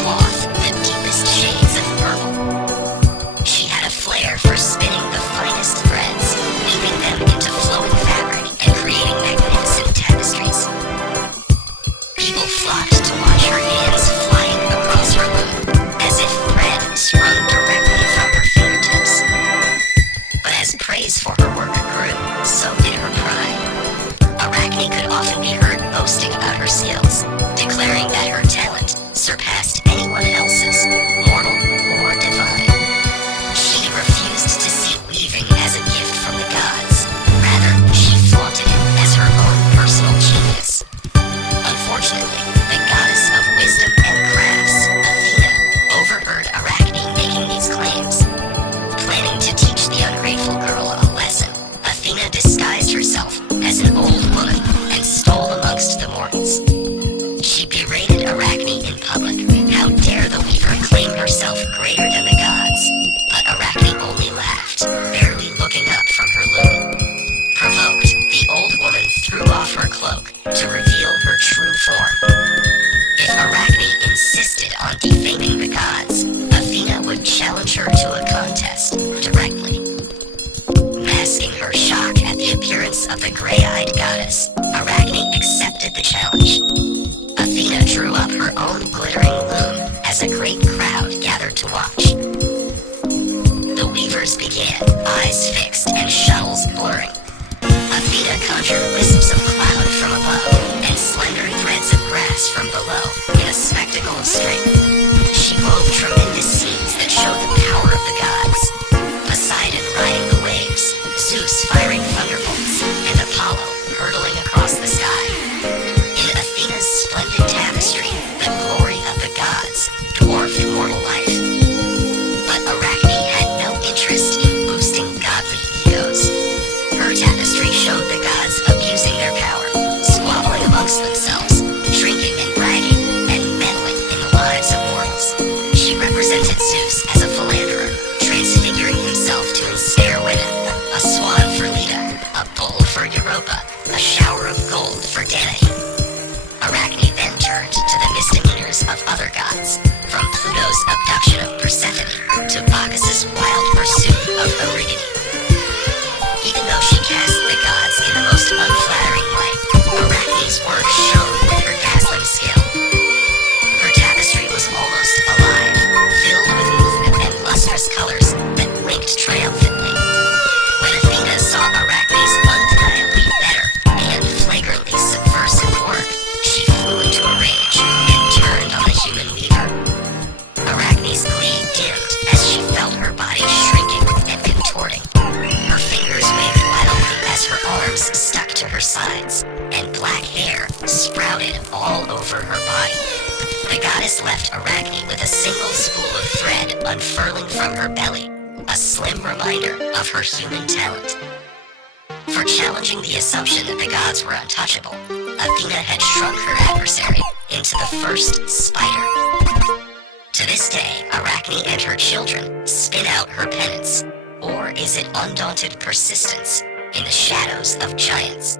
cloth the deepest shades of purple. She had a flair for spinning the finest threads, weaving them into flowing fabric and creating magnificent tapestries. People flocked to watch her hands flying across her loom, as if thread sprung directly from her fingertips. But as praise for her work grew, so did her pride. Arachne could often be heard boasting about her skills, declaring that her talent surpassed anyone else's, mortal or divine. She refused to see weaving as a gift from the gods. Rather, she flaunted it as her own personal genius. Unfortunately, the goddess of wisdom and crafts, Athena, overheard Arachne making these claims. Planning to teach the ungrateful girl a lesson, Athena disguised herself as an old woman and stole amongst the mortals. She berated Arachne in public. How dare the weaver claim herself greater than the gods? But Arachne only laughed, barely looking up from her loom. Provoked, the old woman threw off her cloak to reveal her true form. If Arachne insisted on defaming the gods, Athena would challenge her to a contest directly. Masking her shock at the appearance of the gray-eyed goddess, Arachne accepted the challenge. Athena drew up her own glittering loom as a great crowd gathered to watch. The weavers began, eyes fixed and shuttles blurring. Athena conjured wisps of cloud from above and slender threads of grass from below in a spectacle of strength. She wove tremendous scenes that showed the power of the gods. Poseidon riding the waves, Zeus firing thunderbolts, and Apollo hurtling across the sky. In Athena's splendid tapestry, the glory of the gods dwarfed mortal life. But Arachne had no interest in boosting godly egos. Her tapestry showed the gods abusing their power, squabbling amongst themselves, drinking and bragging, and meddling in the lives of mortals. She represented Zeus as a philanderer, transfiguring himself to ensnare women, a swan for Leda, a bull for Europa, a shower of gold for Danae. Arachne then turned to the misdemeanors of other gods, from Pluto's abduction of Persephone to Bacchus's wild pursuit of Arachne. Even though she cast the gods in the most unflattering light, Arachne's work shone with her dazzling skill. Her tapestry was almost alive, filled with movement and lustrous colors that blinked triumphantly. When Athena saw Arachne's undeniably better and flagrantly subversive work, she flew into a rage and turned on the human weaver. Arachne's glee dimmed as she felt her body shrinking and contorting. Her fingers waved wildly as her arms stuck to her sides, and black hair sprouted all over her body. The goddess left Arachne with a single spool of thread unfurling from her belly, a slim reminder of her human talent. For challenging the assumption that the gods were untouchable, Athena had shrunk her adversary into the first spider. To this day, Arachne and her children spin out her penance. Or is it undaunted persistence in the shadows of giants?